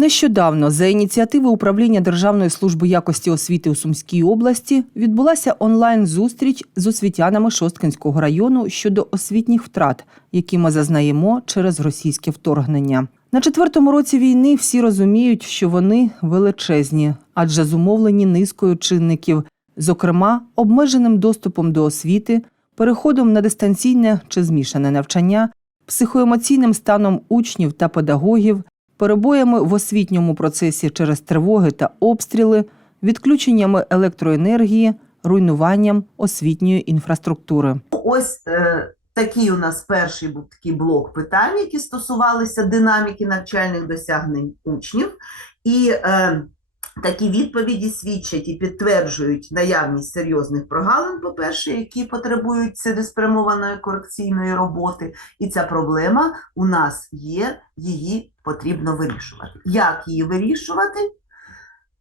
Нещодавно за ініціативи управління Державної служби якості освіти у Сумській області відбулася онлайн-зустріч з освітянами Шосткинського району щодо освітніх втрат, які ми зазнаємо через російське вторгнення. На четвертому році війни всі розуміють, що вони величезні, адже зумовлені низкою чинників, зокрема обмеженим доступом до освіти, переходом на дистанційне чи змішане навчання, психоемоційним станом учнів та педагогів, перебоями в освітньому процесі через тривоги та обстріли, відключеннями електроенергії, руйнуванням освітньої інфраструктури. Ось е, такий у нас перший був такий блок питань, які стосувалися динаміки навчальних досягнень учнів. І е, такі відповіді свідчать і підтверджують наявність серйозних прогалин, по-перше, які потребують цілеспрямованої корекційної роботи. І ця проблема у нас є, її потрібно вирішувати. Як її вирішувати?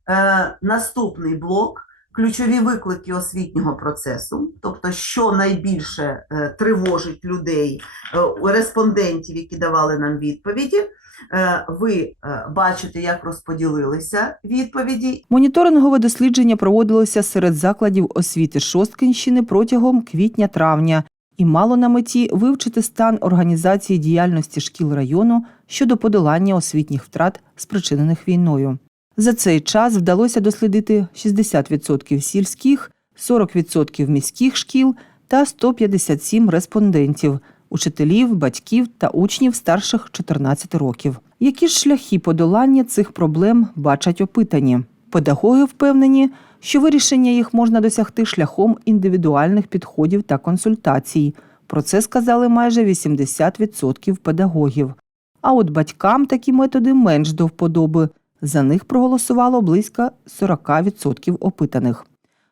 Е, наступний блок ключові виклики освітнього процесу, тобто, що найбільше е, тривожить людей, е, респондентів, які давали нам відповіді. Е, ви е, бачите, як розподілилися відповіді, Моніторингове дослідження проводилося серед закладів освіти Шосткинщини протягом квітня-травня. І мало на меті вивчити стан організації діяльності шкіл району щодо подолання освітніх втрат, спричинених війною. За цей час вдалося дослідити 60% сільських, 40% міських шкіл та 157 респондентів учителів, батьків та учнів старших 14 років. Які ж шляхи подолання цих проблем бачать опитані? Педагоги впевнені, що вирішення їх можна досягти шляхом індивідуальних підходів та консультацій. Про це сказали майже 80% педагогів. А от батькам такі методи менш до вподоби. За них проголосувало близько 40% опитаних.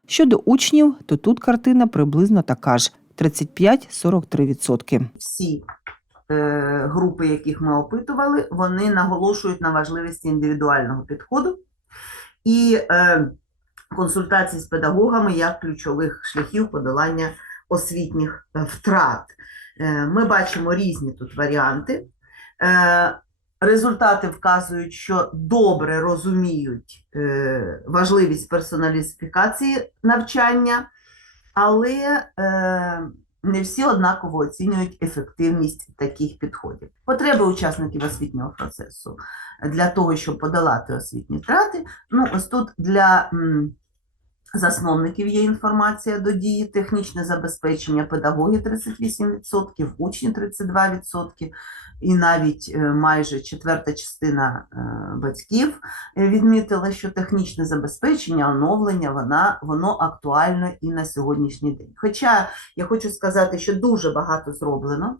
Щодо учнів, то тут картина приблизно така ж 35-43%. всі е, групи, яких ми опитували, вони наголошують на важливості індивідуального підходу і е, консультацій з педагогами як ключових шляхів подолання освітніх е, втрат. Е, ми бачимо різні тут варіанти. Е, результати вказують, що добре розуміють е, важливість персоналізації навчання, але е, не всі однаково оцінюють ефективність таких підходів. Потреби учасників освітнього процесу для того, щоб подолати освітні втрати. Ну, ось тут для засновників є інформація до дії, технічне забезпечення педагогів 38%, учні 32%, і навіть е, майже четверта частина е, батьків е, відмітила, що технічне забезпечення, оновлення, вона, воно актуально і на сьогоднішній день. Хоча я хочу сказати, що дуже багато зроблено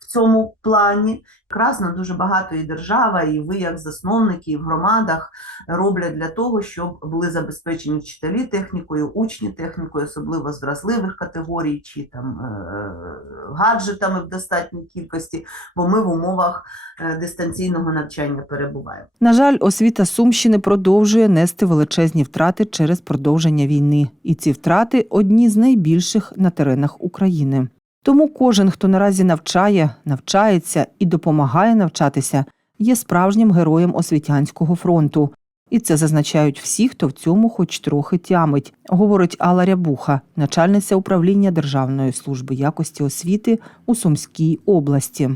в цьому плані. Красно дуже багато і держава, і ви, як засновники, і в громадах роблять для того, щоб були забезпечені вчителі технікою, учні технікою, особливо з вразливих категорій, чи там е, гаджетами в достатній кількості, бо ми в умовах е, дистанційного навчання перебуваємо. На жаль, освіта Сумщини продовжує нести величезні втрати через продовження війни, і ці втрати одні з найбільших на теренах України. Тому кожен, хто наразі навчає, навчається і допомагає навчатися, є справжнім героєм освітянського фронту. І це зазначають всі, хто в цьому хоч трохи тямить, говорить Алла Рябуха, начальниця управління Державної служби якості освіти у Сумській області.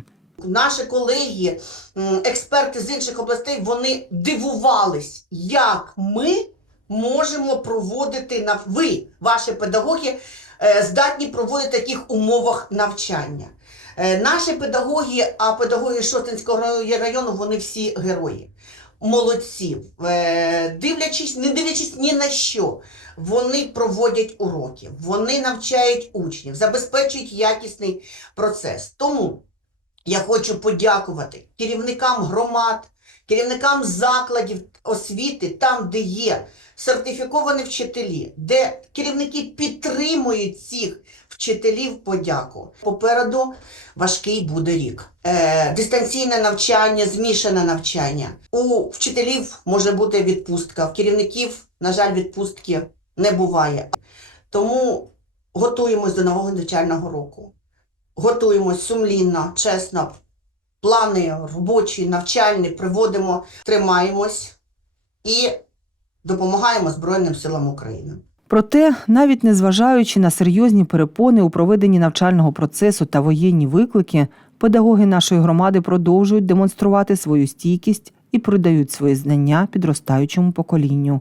Наші колеги, експерти з інших областей, вони дивувались, як ми можемо проводити на ви, ваші педагоги, здатні проводити в таких умовах навчання. Е, Наші педагоги, а педагоги Шостинського району, вони всі герої. Молодці, Е, дивлячись, не дивлячись ні на що, вони проводять уроки, вони навчають учнів, забезпечують якісний процес. Тому я хочу подякувати керівникам громад, керівникам закладів освіти, там, де є сертифіковані вчителі, де керівники підтримують цих вчителів подяку. Попереду важкий буде рік. Е, дистанційне навчання, змішане навчання. У вчителів може бути відпустка, в керівників, на жаль, відпустки не буває. Тому готуємось до нового навчального року. Готуємось сумлінно, чесно, плани робочі, навчальні приводимо, тримаємось і допомагаємо Збройним силам України. Проте, навіть незважаючи на серйозні перепони у проведенні навчального процесу та воєнні виклики, педагоги нашої громади продовжують демонструвати свою стійкість і передають свої знання підростаючому поколінню.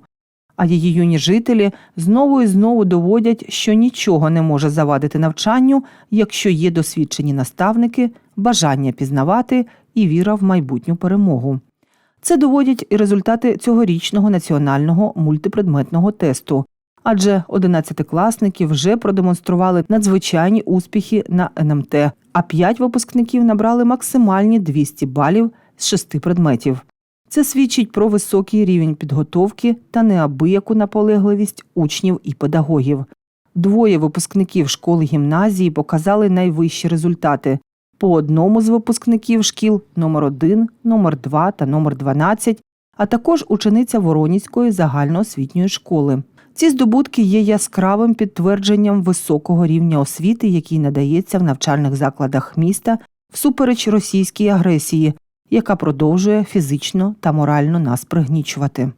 А її юні жителі знову і знову доводять, що нічого не може завадити навчанню, якщо є досвідчені наставники, бажання пізнавати і віра в майбутню перемогу. Це доводять і результати цьогорічного національного мультипредметного тесту. Адже одинадцятикласники вже продемонстрували надзвичайні успіхи на НМТ, а п'ять випускників набрали максимальні 200 балів з шести предметів. Це свідчить про високий рівень підготовки та неабияку наполегливість учнів і педагогів. Двоє випускників школи гімназії показали найвищі результати. По одному з випускників шкіл номер 1 номер 2 та номер 12, а також учениця Воронізької загальноосвітньої школи. Ці здобутки є яскравим підтвердженням високого рівня освіти, який надається в навчальних закладах міста всупереч російській агресії, яка продовжує фізично та морально нас пригнічувати.